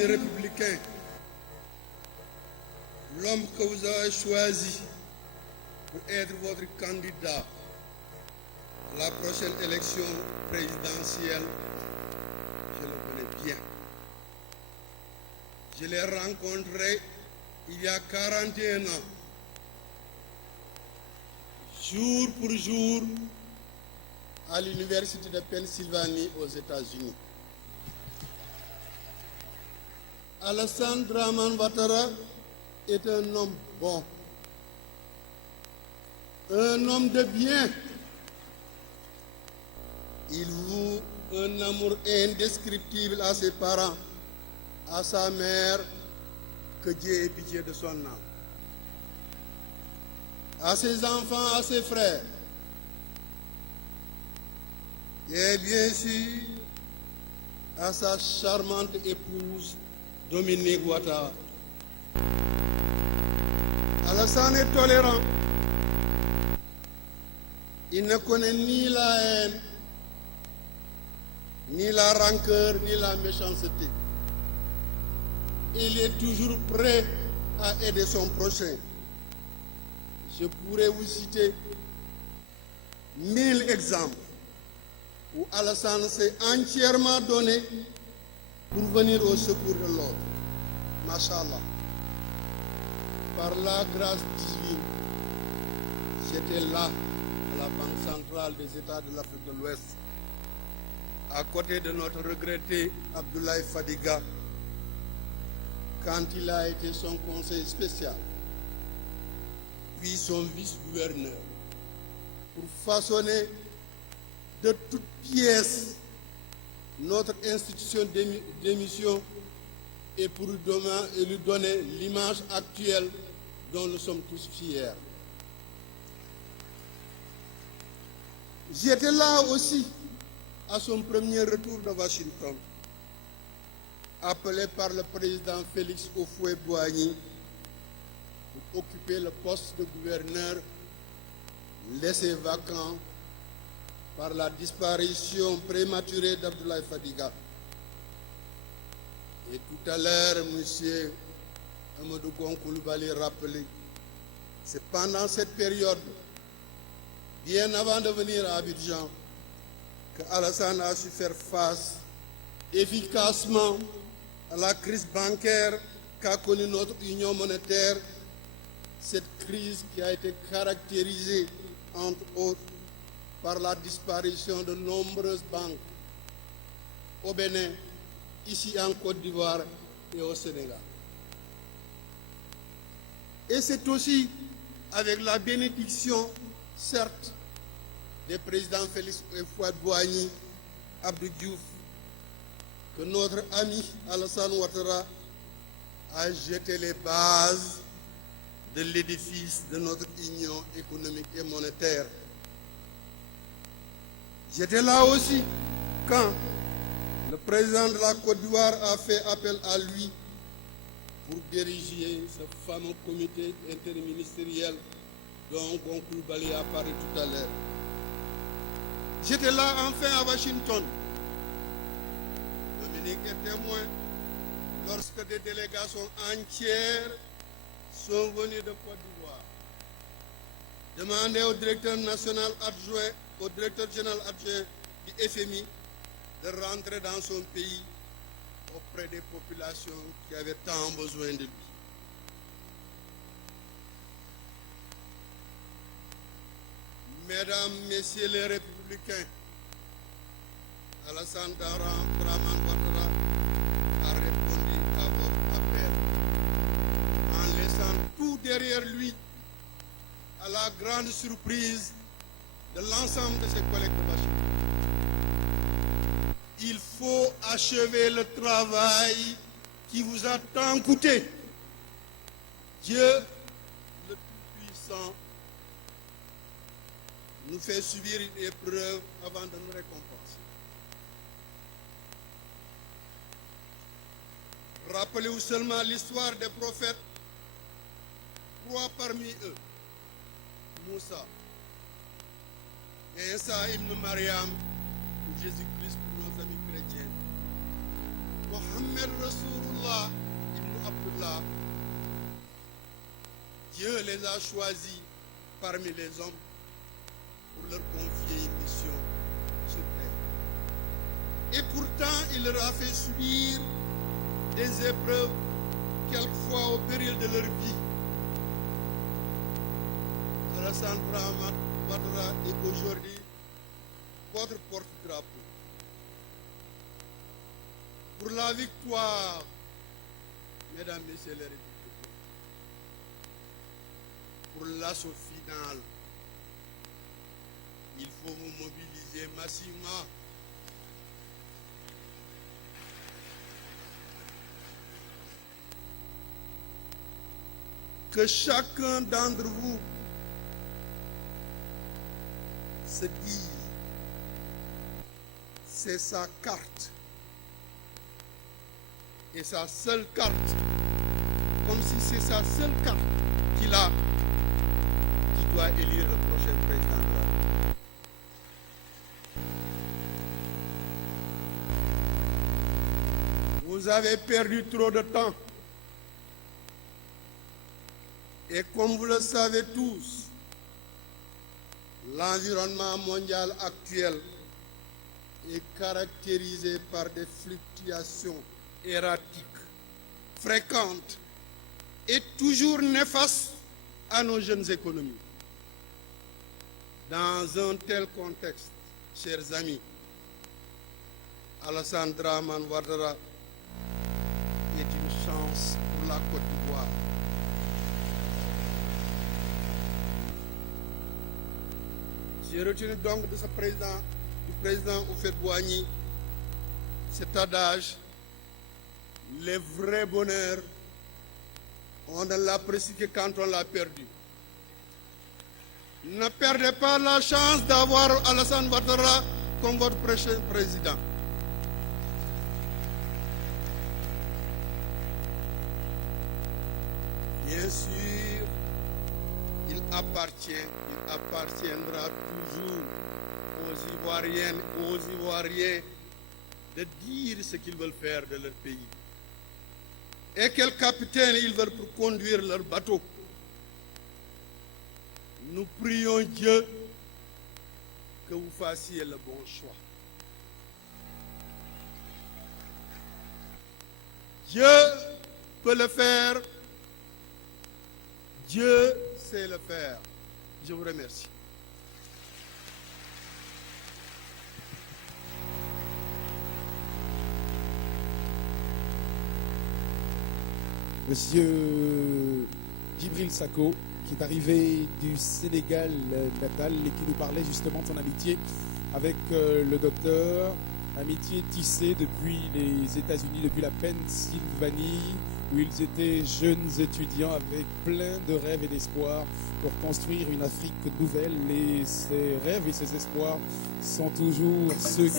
amis républicains, l'homme que vous avez choisi pour être votre candidat à la prochaine élection présidentielle, je le connais bien. Je l'ai rencontré il y a 41 ans, jour pour jour, à l'université de Pennsylvanie aux États-Unis. Alassane Dramane Ouattara est un homme bon, un homme de bien. Il voue un amour indescriptible à ses parents, à sa mère, que Dieu ait pitié de son âme, à ses enfants, à ses frères, et bien sûr à sa charmante épouse Dominique Ouattara. Alassane est tolérant. Il ne connaît ni la haine, ni la rancœur, ni la méchanceté. Il est toujours prêt à aider son prochain. Je pourrais vous citer 1000 exemples où Alassane s'est entièrement donné pour venir au secours de l'autre. Masha'Allah. Par la grâce divine, j'étais là à la Banque centrale des États de l'Afrique de l'Ouest, à côté de notre regretté Abdoulaye Fadiga, quand il a été son conseiller spécial, puis son vice-gouverneur, pour façonner de toutes pièces notre institution d'émission et pour lui donner l'image actuelle dont nous sommes tous fiers. J'étais là aussi à son premier retour de Washington, appelé par le président Félix Houphouët-Boigny pour occuper le poste de gouverneur laissé vacant par la disparition prématurée d'Abdoulaye Fadiga. Et tout à l'heure, M. Amadou Gon Coulibaly rappelé, c'est pendant cette période, bien avant de venir à Abidjan, que Alassane a su faire face efficacement à la crise bancaire qu'a connue notre union monétaire, cette crise qui a été caractérisée, entre autres, par la disparition de nombreuses banques au Bénin, ici en Côte d'Ivoire et au Sénégal. Et c'est aussi avec la bénédiction, certes, des présidents Félix Houphouët-Boigny, Abdou Diouf, que notre ami Alassane Ouattara a jeté les bases de l'édifice de notre union économique et monétaire. J'étais là aussi quand le président de la Côte d'Ivoire a fait appel à lui pour diriger ce fameux comité interministériel dont Gon Coulibaly a parlé tout à l'heure. J'étais là enfin à Washington. Dominique est témoin lorsque des délégations entières sont venues de Côte d'Ivoire demander au directeur national adjoint, au directeur général adjoint du FMI de rentrer dans son pays auprès des populations qui avaient tant besoin de lui. Mesdames, Messieurs les Républicains, Alassane Dramane Ouattara a répondu à votre appel en laissant tout derrière lui, à la grande surprise de l'ensemble de ses collègues de Washington. Il faut achever le travail qui vous a tant coûté. Dieu, le Tout-Puissant, nous fait subir une épreuve avant de nous récompenser. Rappelez-vous seulement l'histoire des prophètes, 3 parmi eux, Moussa, Isa ibn Mariam, ou Jésus-Christ pour nos amis chrétiens. Mohammed Rasulullah ibn Abdullah, Dieu les a choisis parmi les hommes pour leur confier une mission sur terre. Et pourtant, il leur a fait subir des épreuves, quelquefois au péril de leur vie. Alassane Dramane Ouattara est aujourd'hui votre porte-drapeau pour la victoire, mesdames, messieurs les républicains, pour l'assaut final. Il faut vous mobiliser massivement. Que chacun d'entre vous se dise, c'est sa carte. Et sa seule carte, comme si c'est sa seule carte qu'il a, qui doit élire le prochain président de la République. Vous avez perdu trop de temps. Et comme vous le savez tous, l'environnement mondial actuel est caractérisé par des fluctuations erratiques, fréquentes et toujours néfastes à nos jeunes économies. Dans un tel contexte, chers amis, Alassane Dramane Ouattara est une chance pour la Côte d'Ivoire. J'ai retenu donc de ce président, du président Houphouët-Boigny, cet adage: les vrais bonheurs, on ne l'apprécie que quand on l'a perdu. Ne perdez pas la chance d'avoir Alassane Ouattara comme votre prochain président. Bien sûr, il appartiendra toujours aux Ivoiriennes et aux Ivoiriens de dire ce qu'ils veulent faire de leur pays et quel capitaine ils veulent pour conduire leur bateau. Nous prions Dieu que vous fassiez le bon choix. Dieu peut le faire. Dieu sait le faire. Je vous remercie. Monsieur Djibril Sako, qui est arrivé du Sénégal natal et qui nous parlait justement de son amitié avec le docteur, amitié tissée depuis les États-Unis, depuis la Pennsylvanie, où ils étaient jeunes étudiants avec plein de rêves et d'espoirs pour construire une Afrique nouvelle. Et ces rêves et ces espoirs sont toujours ceux qui